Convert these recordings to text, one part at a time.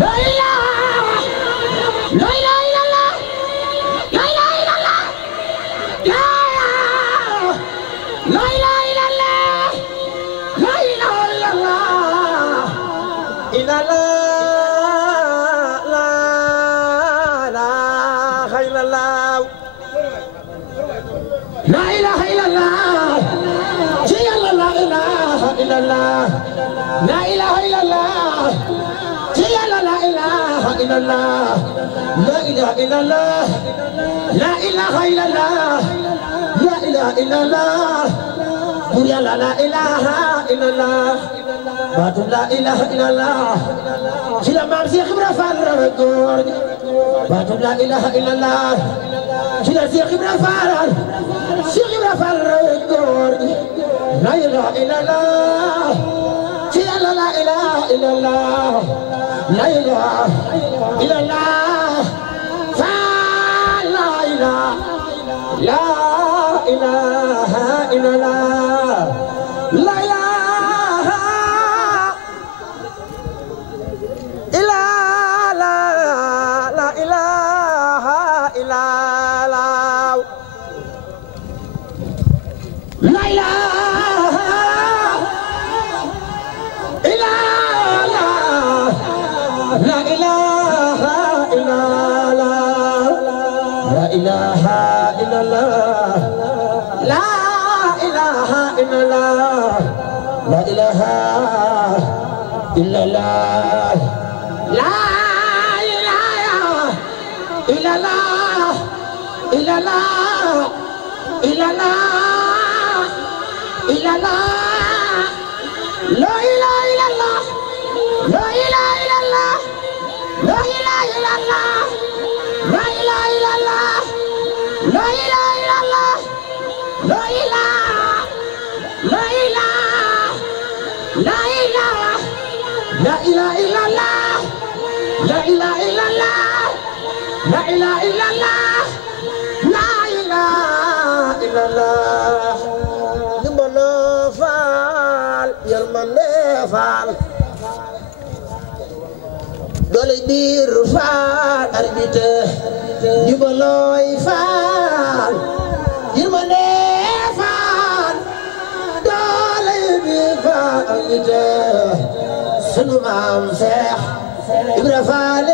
la ilaha la ilaha illallah la ilaha illallah la ilaha illallah la ilaha illallah illallah la ilaha illallah la ilaha illallah ci Yàlla la ilaha illallah la ilaha illallah ci Yàlla la ilaha illallah la ilaha illallah la ilaha illallah la ilaha illallah Buur Yàlla la ilaha illallah baatu la ilaha illallah ci la Maam Cheikh Ibra Fall rawe góor ñi baatu la ilaha illallah ci la Cheikh Ibra Fall rawe góor ñi la ilaha illallah ci Yàlla la ilaha illallah la ilaha illallah Fall la ilaha illallah la ilaha illallah la ilaha illallah la ilaha illallah la ilaha illallah la ilaha illallah la ilaha illallah la ilaha illallah la ilaha illallah illallah illallah illallah la ilaha illallah la ilaha illallah la ilaha illallah la ilaha illallah la ilaha illallah la ilaha la ilaha la ilaha la ilaha illallah la ilaha illallah la ilaha illallah la ilaha illallah Ndimbalu Faal yërmande Faal doole biir Faal arbite Ndimbalu Faal yërmande Faal doole biir Faal arbite sunu maam Seex Ibra Faal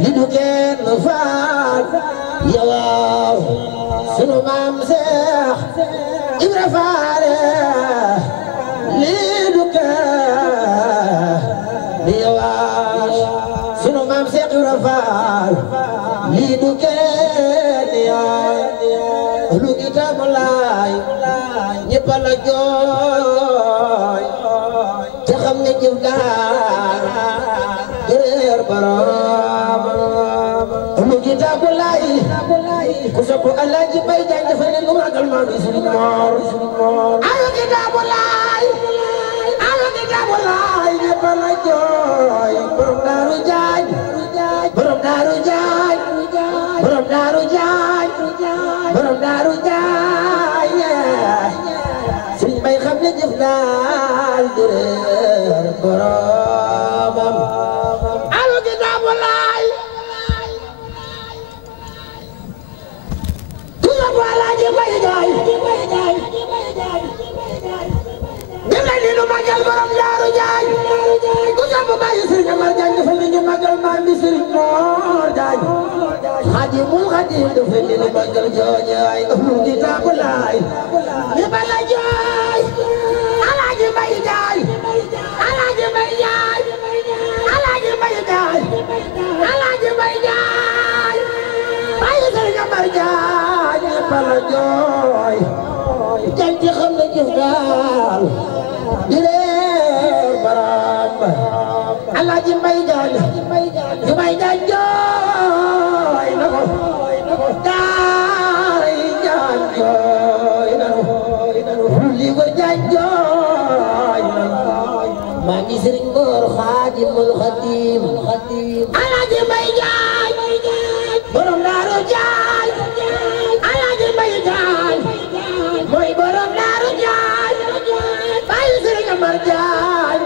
li du kenn Faal yow sunu maam Seex Ibra Faal li du kenn yow sunu maam Seex Ibra Faal li du kenn yow lu gi tamu laay ñëpp la jooy te xam ne jëf daal jër borom lu gi tamu laay ku sopp Alaaji Mbay Jaañ dafa ne nu magal maa ngi Sëriñ Moor ayo kitaabu laay ñëpp la jooy borom Daaru Jaañ borom Daaru Jaañ borom Daaru Jaañ borom Daaru Jaañ Sëriñ Mbay xam ne jëf daal jër boromam ayo kitaabu laay Alaaji Mbay Jaañ dem leen ni nu magal borom Daaru Jaañ ku sopp Baay Sëriñ Amar Jaañ dafa ni ñu magal maam bi Sëriñ Moor Jaañ Xaadimul Xaadim dafa ni nu magal jooñaay ahlu kitaabu laay ñëpp la jooy Alaaji Mbay Jaañ Alaaji Mbay Jaañ Alaaji Mbay Jaañ Alaaji Mbay Jaañ Baay Sëriñ Amar Jaañ pala jooy janti xam ne jëf daal di reer baram Alaaji Mbay Jaañ di Mbay Jaañ jooy na ko daara yi Jaañ jooy na ko li ko Jaañ jooy na maa ngi Sëriñ Moor Xaadimul Xaadim Alaaji Mbay Jaañ borom Daaru Jaañ Alaaji Mbay Jaañ mooy borom Daaru Jaañ Baay Sëriñ Amar Jaañ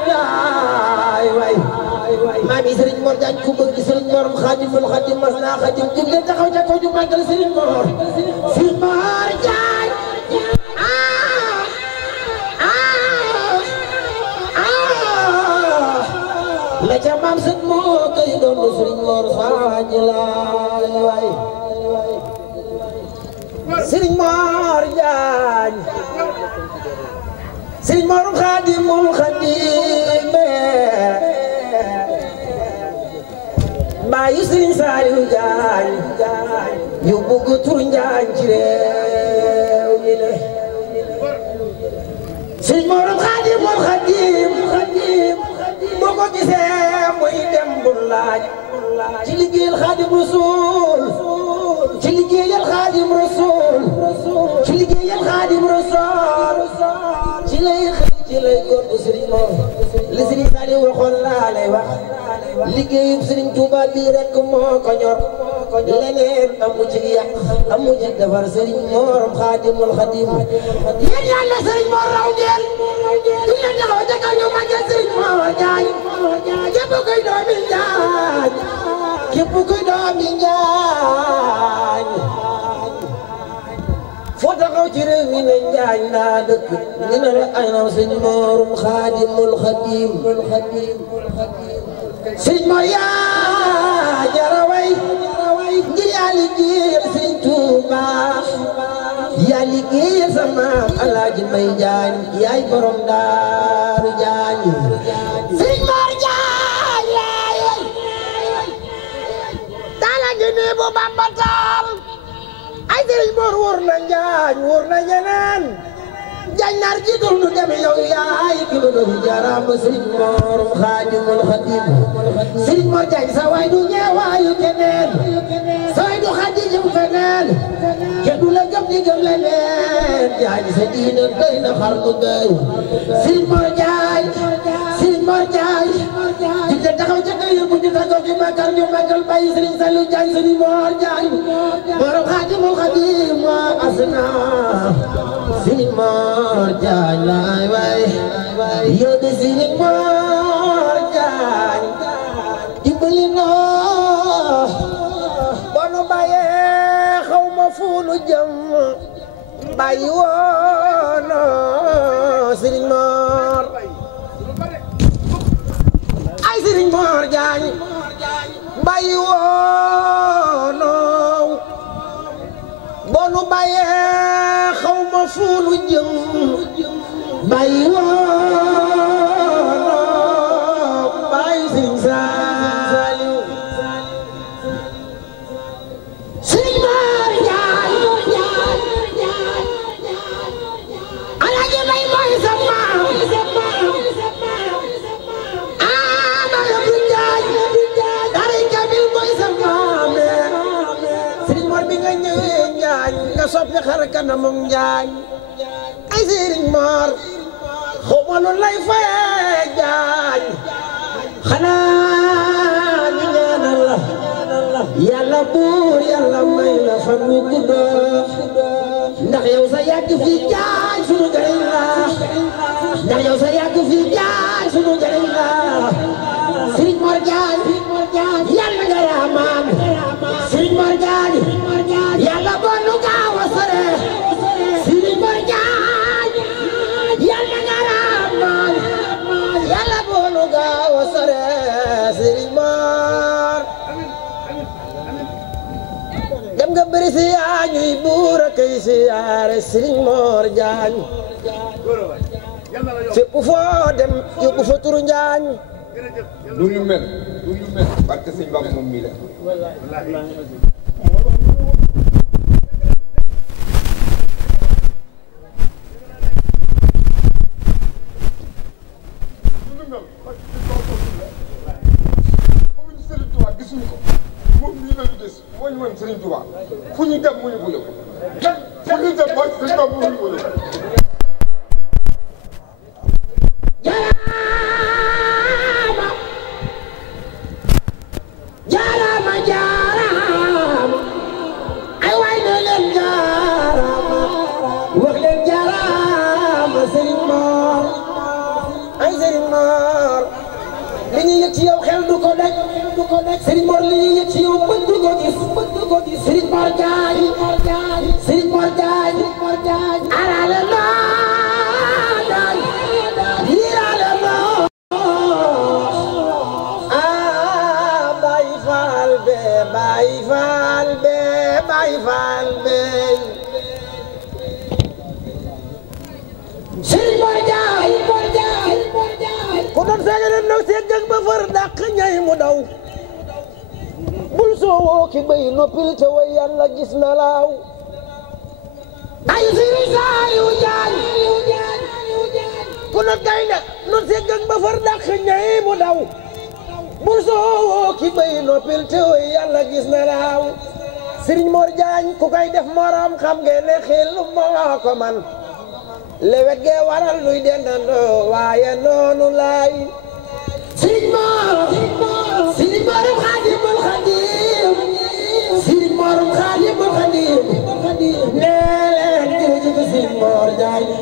xaadimul xaadim mas naa xaadim jublu taxaw ca kaw ju màggal Serigne Mor Jaay la ca maam sët moo koy doon Serigne Mor Sadio laay waay Serigne Mor Jaay Serigne Mor xaadimul xaadim baayu Serigne Saliou Jaañ yu bugg tur Njaañ ci réew mi le Serigne Mor xaadimul xaadim boo ko gisee muy dem bul laaj ci liggéeyal Xaadim Rasuul ci liggéeyal Xaadim Rasuul ci liggéeyal Xaadim Rasuul ci lay góor bu Serigne Mor li Serigne Saliou waxoon laa lay wax liggéeyub Serigne Touba bii rek moo ko ñor leneen amu ci yàq amu ci defar Serigne Mor Xaadimul Xaadim yéen yàlla Serigne Mor raw ngeen du leen taxaw ca kaw ñu màggal Serigne Mor Jaay képp kuy doomi Njaañ képp kuy doomi Njaañ foo taxaw ci réew mi ne Njaañ laa dëkk ñu ne la ay naw Serigne Mor Xaadimul Xaadim Serigne Mor yaa jaraway ngir yaa liggéeyal Serigne Touba yaa liggéeyal sa maam Alaaji Mbay Jaañ yaay borom Daaru Jaañ Serigne Mor Jaañ laay taala ngi nii bu Bamba taal ay Serigne Mor wóor na Njaañ wóor na ñeneen Jaañ naar ji dul nu dem yow yaay ki lu doon jaram Serigne Mor Xaadimul Xaadim Serigne Mor Jaañ sa waay du ñeewaayu keneen sa waay du xaddi jëm feneen kenn du la gëm di gëm leneen Jaañ sa diine doy na xarnu gay Serigne Mor Jaañ Serigne Mor Jaañ di te taxaw ca kër yëpp ñu tàggoo ci màggal ñu màggal bàyyi Serigne Saliou Jaañ Serigne Mor Jaañ borom Xaadimul Xaadim moo asna Serigne Mor Jaañ laay waay yow de Serigne Mor Jaañ dimbali noo boo nu bàyyee xaw ma fu nu jëm bàyyi woon Serigne Mor ay Serigne Mor Jaañ bàyyi woon boo nu bàyyee xaw ma fu nu jëm bàyyi woon bàyyi Serigne Saliou Serigne Mor Jaañ Alaaji Mbay mooy sa maam Amadou Jaañ dari Kamil mooy sa maam Serigne Mor bi nga ñëwee Njaañ nga soppi xar kanamam Njaañ ay Serigne Mor xaw ma lu lay fayee Jaañ xanaa ñu ñaanal la yàlla buur yàlla may la fan wu gudd ndax yow sa yàgg fi Jaañ sunu njariñ la ndax yow sa yàgg fi Jaañ sunu njariñ la Serigne Mor Jaañ yàlla nga yaa maam Serigne Mor Jaañ yàlla boo nu gaaw a sore Serigne Mor Jaañ yàlla nga yaa maam yàlla boo nu gaaw a sore Serigne Mor dem nga bëri si yaa ñuy buur a kay si yaare Serigne Mor Jaañ fépp foo dem yóbbu fa turu Njaañ du ñu mel parce que sëñ Bamba moom mii la Serigne Touba fu ñu dem mu ñu ko yóbbu fu ñu dem mooy Serigne Touba mu ñu ko yóbbu jaaraama jaaraama ay waay na leen jaaraama wax leen jaaraama Serigne Mor ay Serigne Mor li ñu yëg ci yow xel du du ko daj Serigne Mor li yëg ci yow bëgg ko gis Serigne Mor Diagne Serigne Mor Diagne arale ma yirale ma Baye Fall be Serigne Mor Diagne ku doon saaga leen naw see gëg ba far dàq ñay mu daw bul soowoo ki bay noppil te way yàlla gis na laaw ay Serigne Saliou Diagne ku doon gaynde noon see gëg ba far dàq ñay mu daw bul soowoo ki bay noppil te way yàlla gis na laaw Serigne Mor Diagne ku koy def morom xam ngeen ne xel moo ko man lewet ge waral nuy dendandoo waaye noonu laay Serigne Mor Xaadimul Xaadim Serigne Mor Xaadimul Xaadim nee leen jërëjëf Serigne Mor Diagne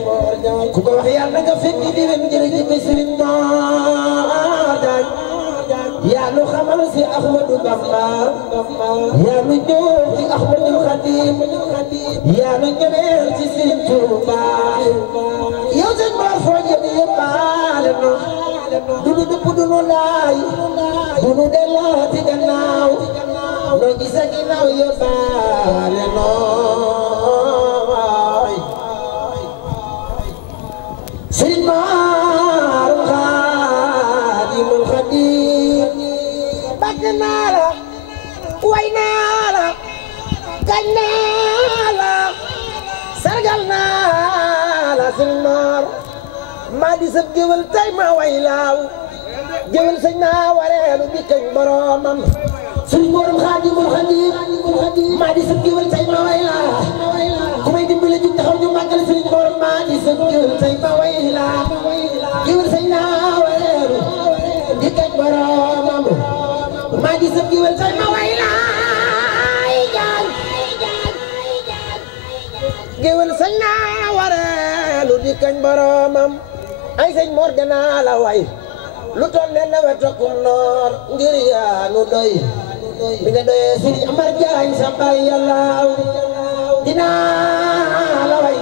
ku ko wax yàlla nga fekk di leen jërëjëf Serigne Mor Diagne yaa nu xamal si Ahmadou Bamba yaa nu ñëw ci Ahmadul Xaadim yaa nu ñëwee ci Serigne Touba yow sëñ Mor foo jëm yóbbaale no dunu dëpp dunu laay dunu delloo ci gannaaw noo gis a ginnaaw yóbbaale nooy Sëriñ Mor Xaadimul Xaadim bëgg naa la way naa la kañ naa la sargal naa la Sëriñ Mor maa di sëb géwël tey ma way laaw géwël sëñ naa wareelu di kañ boromam Sëriñ Mor Xaadimul Xaadim maa di sëb géwël tey ma way laaw ku may dimbale jug taxaw ñu màggal Sëriñ Mor maa di sëb géwël tey ma way laaw géwël sëñ naa wareelu di kañ boromam maa di sëb géwël tey ma way laaw géwël sëñ naa wareelu di kañ boromam ay sëñ Mor danaa la way lu toll ne nawet akum noor ngir yaa nu doy bi nga doyee Sëriñ Amar Jaañ sa bay yàllaaw dinaa la way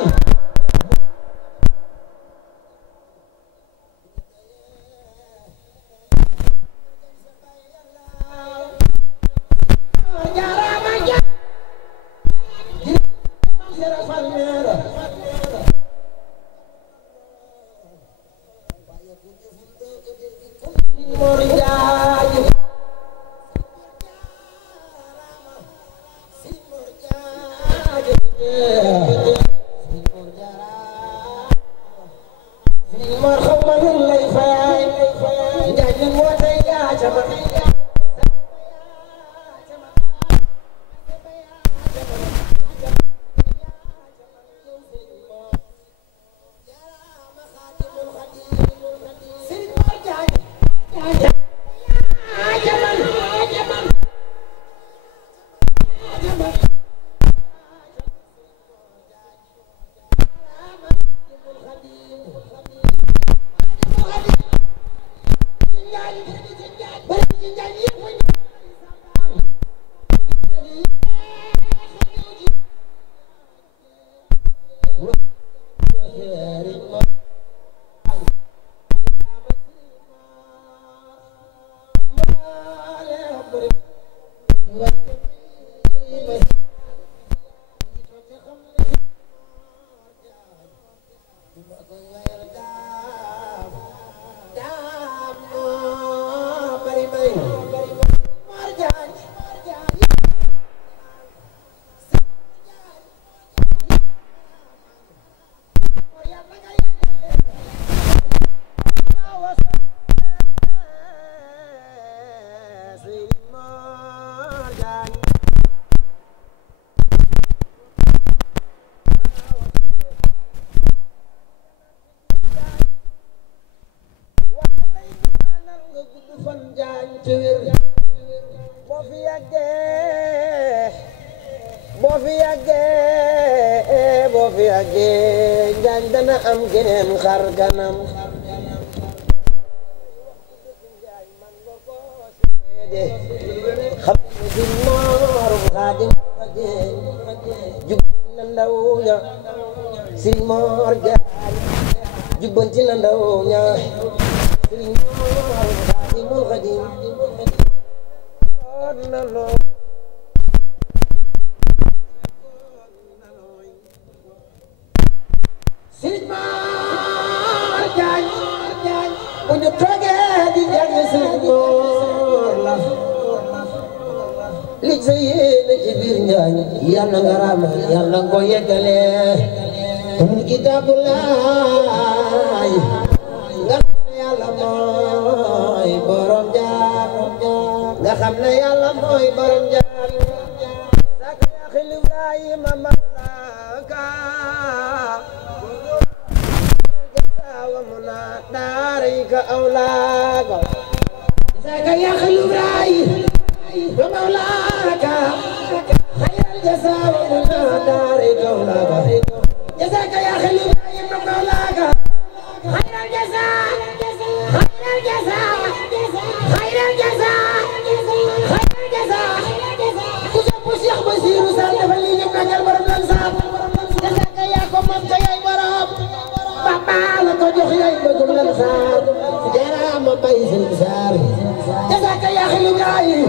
boo fi yàggee Njaañ dana am geneen xar kanam xam ne si Mor Xaadim jub na ndaw ña Sëriñ Mor Jaara jubbanti na ndaw ña Sëriñ Mor Xaadimul Xaadim na loo Sëriñ Mor Jaara bu ñu toogee di jàng Sëriñ Mor la li sa yéene ci biir njaañ yàlla nga rama yàlla nga ko yeggale mun kitaabulaay nga xam ne yàlla mooy borom jaar nga xam ne yàlla mooy borom jaar saka yaxil Ibrahima malaka wa muna daarika awlaaka saka yaxil Ibrahima ومولاك خير الجزاء ومنى دارك أولاك جزاك يا خليل إبراهيم مولاك خير الجزاء خير الجزاء خير الجزاء خير الجزاء كتب الشيخ بشير سالم فلي يبقى البرم الانصار جزاك يا كمم يا برام بابا لك جوخ يا بكم الانصار جرام بيس الانصار جزاك يا خليل إبراهيم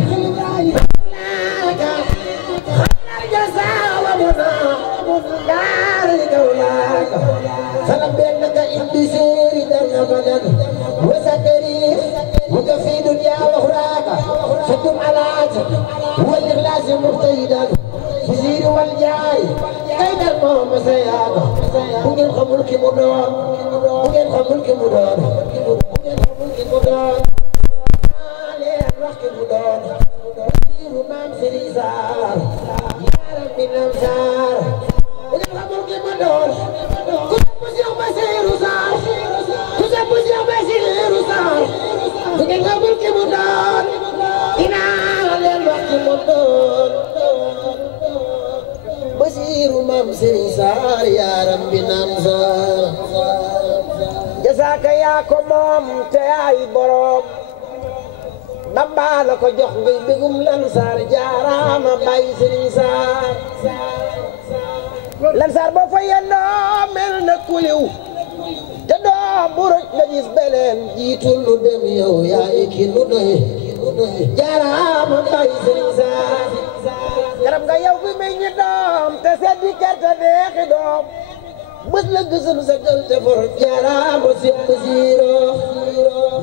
سلام بينك إندي سيري دنا بدن وسكري وكفي دنيا وأخراك ستم على عاتق والإخلاص مجتهدا كثير والجاي كيد المهم سياق ممكن خمرك مدار ممكن خمرك مدار ممكن خمرك مدار عليه الرحك مدار كثير مام سريزار يا رب الأمسار ممكن خمرك مدار Basiru mam Sëriñ Saar yaaram bi naan saar jasaaka yaa ko moom te yaay borom Bamba la ko jox ngay bégum lan saar jaaraama bay Sëriñ Saar lan saar boo fa yendoo mel na kuliw te doo buruj nga gis beleen jiitul lu dem yow yaay ki nu doy jaaraama bay Sëriñ Saar garab nga yow bi meññ doom te seddi gerte neexi doom bës la gësam sa gël te for jaaraama Seex Basiru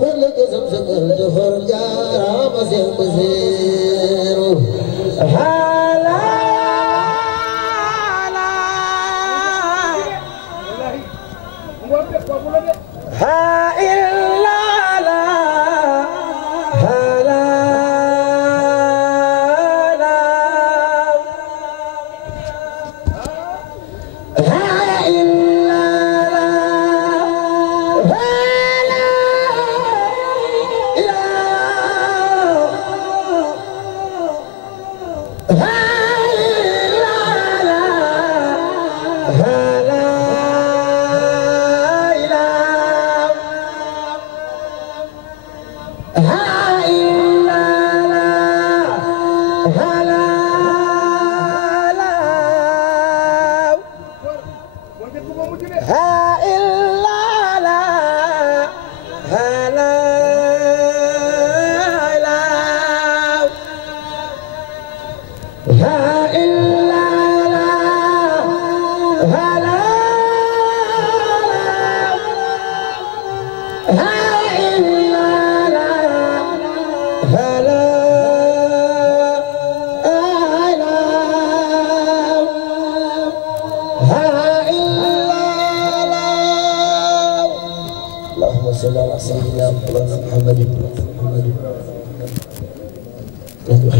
bës la gësam sa gël te for jaaraama Seex Basiru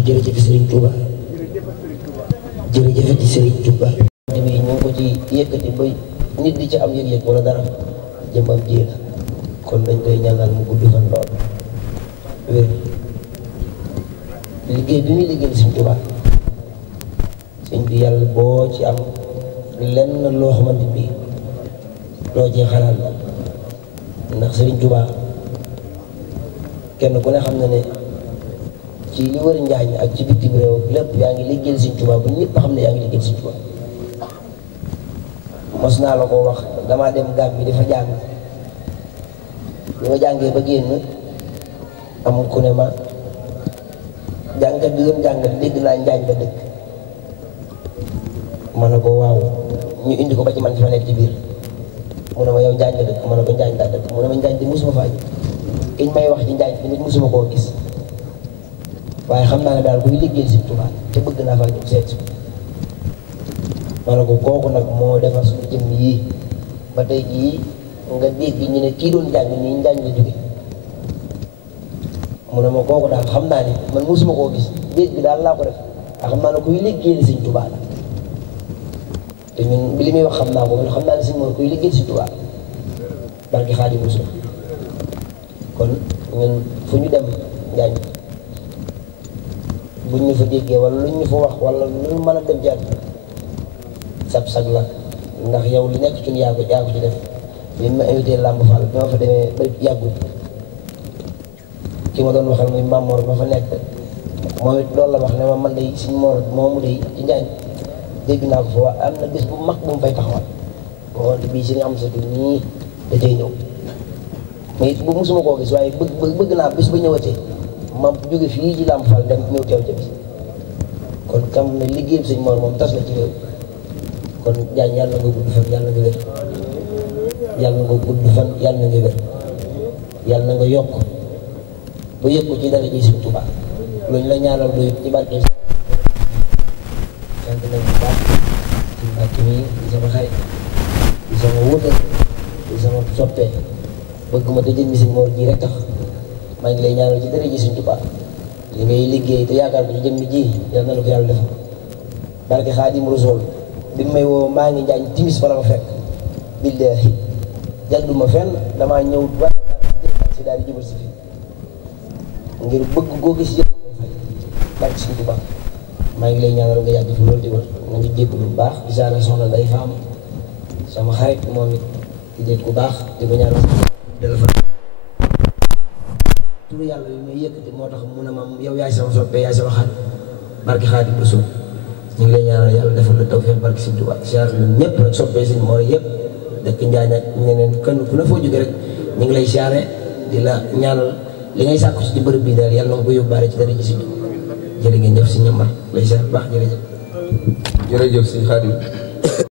jërëjëf Serigne Touba jërëjëf di Serigne Touba bi ñu ngi ko ci yëkkati ba nit di ci am yëg-yëg wala dara jëmam ji la kon dañ koy ñaanal mu gudd fan lool wér liggéey bi muy liggéey Serigne Touba sëñ bi yàlla boo ci am lenn loo xamante bi loo cee xalaat la ndax Serigne Touba kenn ku ne xam na ne ci li wër Njaañ ak ci bitim réew lépp yaa ngi liggéeyal Sëñ Tuubaa ba ñëpp xam ne yaa ngi liggéeyal Sëñ Tuubaa mos naa la ko wax damaa dem Gàmbi dafa jàng bi ma jàngee ba génn am ku ne ma jàngat bi doon jàngat dégg naa Njaañ ba dëkk ma ne ko waaw ñu indi ko ba ci man fi ma nekk ci biir mu ne ma yow Njaañ la dëkk ma ne ko Njaañ daa dëkk mu ne ma Njaañ di musuma faa ji kiñ may wax ci Njaañ bi nit musuma koo gis waaye xam naa ne daal kuy liggéeyal Sëñ Tuubaa te bëgg naa faa ñëw seet si ma ne ko kooku nag moo defar suñu jëmm yii ba tey jii nga dégg ñu ne kii doon jàng nii Njaañ la jóge mu ne ma kooku daal xam naa ne man musuma koo gis dégg daal laa ko def a xam naa ne kuy liggéeyal Sëñ Tuubaa la te ñun bi li muy wax xam naa ko man xam naa ne Sëñ Mor kuy liggéeyal Sëñ Tuubaa barki Xaadimu Rasuul kon ñun fu ñu dem Njaañ buñ ñu fa déggee wala luñ ñu fa wax wala lu mën a dem jaar sag la ndax yow li nekk ci yaa ko ci def bi ma invité Lamb Fall bi ma fa demee ba yàggul ki ma doon waxal muy Mamor ma fa nekk moom it loolu la wax ne ma man day Sëñ Mor moomu day ci Njaañ dégg naa ko fa wax am na bés bu mag bu mu fay taxawal wante bii si am sa nii da cay ñëw mais it bu mosuma koo gis waaye bëgg naa bés ba ñëwatee ma jóge fii ci Lamb Fall dem ñëw teew ca bis kon kam ne liggéeyam Sëñ Mor moom tas na ci réew kon Njaañ yàlla nga gudd fan yàlla nga wér yàlla nga gudd fan yàlla nga wér yàlla nga yokk ba yëg ko ci dara ji Sëñ Tuubaa luñ la ñaanal doy ci barke sant nañ bu baax ci Mbàkke mi di sama xarit di sama wuute di sama soppee bëgg ma te jëmmi Sëñ Mor ji rek tax maa ngi lay ñaanal ci dara ji Sëñ Tuubaa li ngay liggéey te yaakaar ko ci jëmmi ji yal na la ko yàlla def barke Xaadimu Rasuul bi may woo maa ngi Njaañ timis fa la ma fekk billaahi jàdduma fenn damaa ñëw ba si daal di jubal si fii ngir bëgg goo gis yëpp barke Sëñ Tuubaa maa ngi lay ñaanal nga yàgg fi loolu di wër nga ngi jégg lu baax di saana soxna day faam sama xarit moom it di dégg ku baax di ko ñaanal dala fa turu yàlla bi may yëkkati moo tax mu ne ma yow yaay sama soppe yaay sama xarit barke Xaadimu Rasuul ñu ngi lay ñaanal yàlla defal la tawfeex barke Sëñ Tuubaa siyaar ñun ñëpp rek soppee Sëñ Mor yëpp dëkk Njaañ ak ñeneen kenn ku ne foo jóge rek ñu ngi lay siyaare di la ñaanal li ngay sàkku ci bërëb bi daal yàlla nga ko yóbbaale ci dara ji Sëñ Tuubaa jërë ngeen jëf si ñamar lay siyaar baax jërëjëf jërëjëf Sëñ Xaadim